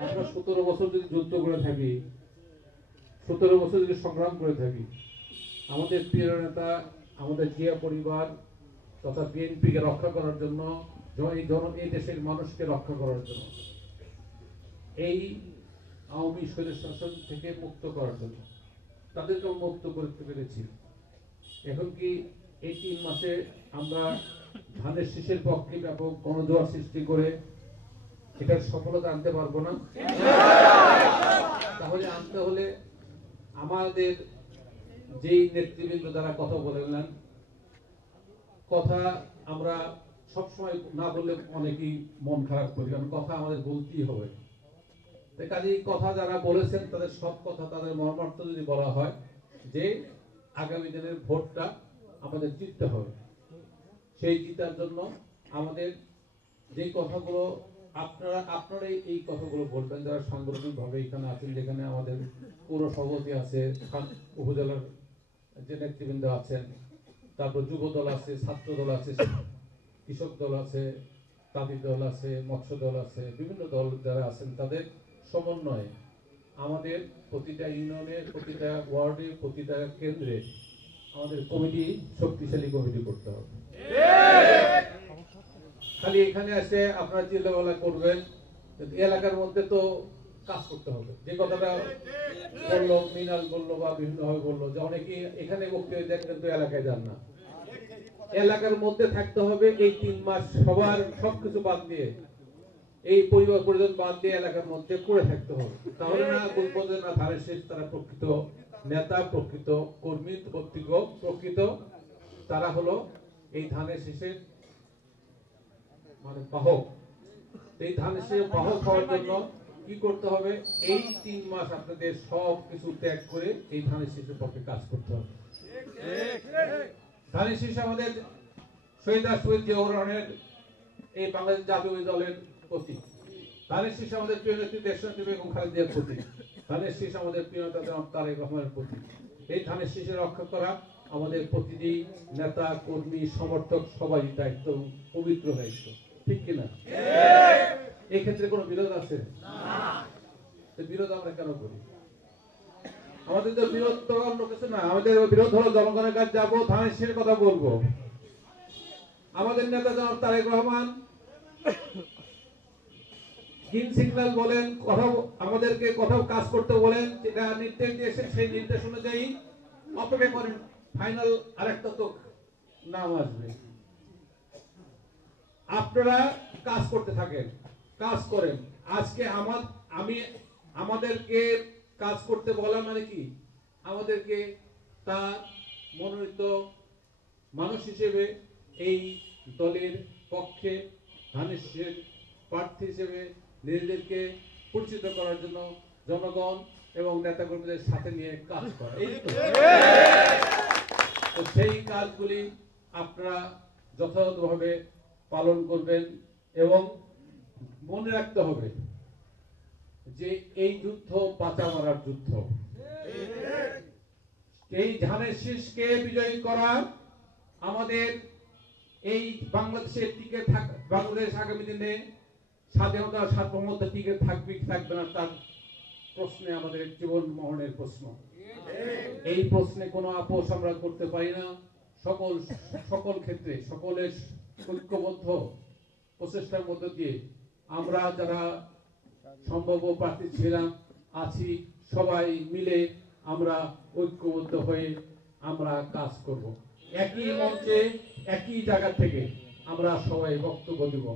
আমরা 17 বছর যদি যুদ্ধ করে থাকি, 17 বছর যদি সংগ্রাম করে থাকি, আমাদের প্রিয় নেতা, আমাদের জিয়া পরিবার তথা বিএনপিকে রক্ষা করার জন্য, এই দেশের মানুষকে রক্ষা করার জন্য, এই আওয়ামী স্বৈর শাসন থেকে মুক্ত করার জন্য তাদেরকে মুক্ত করতে পেরেছি। এখন কি এই 3 মাসে আমরা ধানের শীষের পক্ষে ব্যাপক গণজোয়ার সৃষ্টি করে এটার সফলতা আনতে পারবো না? তাহলে আনতে হলে আমাদের যেই নেতৃবৃন্দ দ্বারা কথা বলেন, কথা আমরা সবসময় না বললে অনেকেই মন খারাপ করি, কারণ কথা আমাদের বলতেই হবে। কাজে কথা যারা বলেছেন তাদের সব কথা, তাদের মর্মার্থ যদি বলা হয় যে আগামী দিনের ভোটটা আমাদের জিততে হবে, সেই জিতার জন্য আমাদের যে কথাগুলো আপনারা এই কথাগুলো বলবেন যারা সাংগঠনিক ভাবে এখানে আছেন, যেখানে আমাদের পৌর সভাপতি আছে, উপজেলার যে নেতৃবৃন্দ আছেন, তারপর যুব দল আছে, ছাত্র দল আছে, কৃষক দল আছে, তাঁতি দল আছে, মৎস্য দল আছে, বিভিন্ন দল যারা আছেন তাদের সমন্বয়ে আমাদের প্রতিটা ইউনিয়নে, প্রতিটা ওয়ার্ডে, প্রতিটা কেন্দ্রে আমাদের কমিটি, শক্তিশালী কমিটি করতে হবে। খালি এখানে এসে আপনারা চিল্লাপাল্লা করবেন, এলাকার মধ্যে তো কাজ করতে হবে। যে কথাটা বললো মিনাল বললো বা বিভিন্ন ভাবে বললো যে অনেকে এখানে বক্তব্য দেন কিন্তু এলাকায় যান না। এলাকার মধ্যে থাকতে হবে। এই 3 মাস সবার সবকিছু বাদ দিয়ে, এই পরিবার পরিজন বাদ দিয়ে এলাকার মধ্যে পড়ে থাকতে হবে। তাহলে না বলবো যে না ধানের শীষ তারা প্রকৃত নেতা, প্রকৃত কর্মী, প্রকৃত তারা হলো এই ধানের শীষের মানে বাহক। এই ধানের শীষের বাহক হওয়ার জন্য কি করতে হবে? এই 3 মাস আপনাদের সব কিছু ত্যাগ করে এই ধানের শীষের পক্ষে কাজ করতে হবে। ধানের শীষ আমাদের শহীদ জিয়াউর রহমানের এই বাংলাদেশ জাতীয় দলের প্রতীক। ধানের শীষ আমাদের প্রিয় নেত্রী দেশনেত্রী বেগম খালেদা জিয়ার প্রতীক। ধানের শীষ আমাদের প্রিয় নেতা জনাব তারেক রহমানের প্রতীক। এই ধানের শীষের রক্ষা করা আমাদের প্রতিটি নেতা, কর্মী, সমর্থক সবাই দায়িত্ব, পবিত্র দায়িত্ব। ঠিক কিনা? এই ক্ষেত্রে কোনো বিরোধ আছে? বিরোধ আমরা কেন করি? আমাদের তো বিরোধ তো অন্য কিছু না, আমাদের বিরোধ হলো জনগণের কাছে যাবো, ধানের শীষের কথা বলবো। আমাদের নেতা জনাব তারেক রহমান গ্রিন সিগন্যাল বলেন, আমাদেরকে কোথাও কাজ করতে বলেন, যেটা নির্দেশ দিয়েছেন সেই নির্দেশ অনুযায়ী অপেক্ষা করেন, ফাইনাল আরেকটা তো নাম আসবে। আপনারা কাজ করতে থাকেন, কাজ করেন। আজকে আমাদেরকে কাজ করতে বলা মানে কি? আমাদেরকে তার মনোনীত মানুষ হিসেবে এই দলের পক্ষে ধানের শীষের প্রার্থী হিসেবে নিজেদেরকে পরিচিত করার জন্য জনগণ এবং নেতাকর্মীদের সাথে নিয়ে কাজ করা। তো সেই কাজগুলি আপনারা যথাযথভাবে পালন করবেন এবং মনে রাখতে হবে যে এই যুদ্ধ বাঁচা মারার যুদ্ধ। এই ধানের শীষকে বিজয়ী করা আমাদের এই বাংলাদেশের টিকে বাংলাদেশ আগামী দিনে স্বাধীনতা সার্বভৌমত্ব টিকে থাকবে কি থাকবে না তার প্রশ্নে আমাদের জীবন মরণের প্রশ্ন। এই প্রশ্নে কোনো আপোষ আমরা করতে পারি না। সকল ক্ষেত্রে সকলের ঐক্যবদ্ধ প্রচেষ্টার মধ্য দিয়ে আমরা যারা সম্ভাব্য প্রার্থী ছিলাম আছি, সবাই মিলে আমরা ঐক্যবদ্ধ হয়ে আমরা কাজ করব। একই মঞ্চে একই জায়গা থেকে আমরা সবাই বক্তব্য দেব।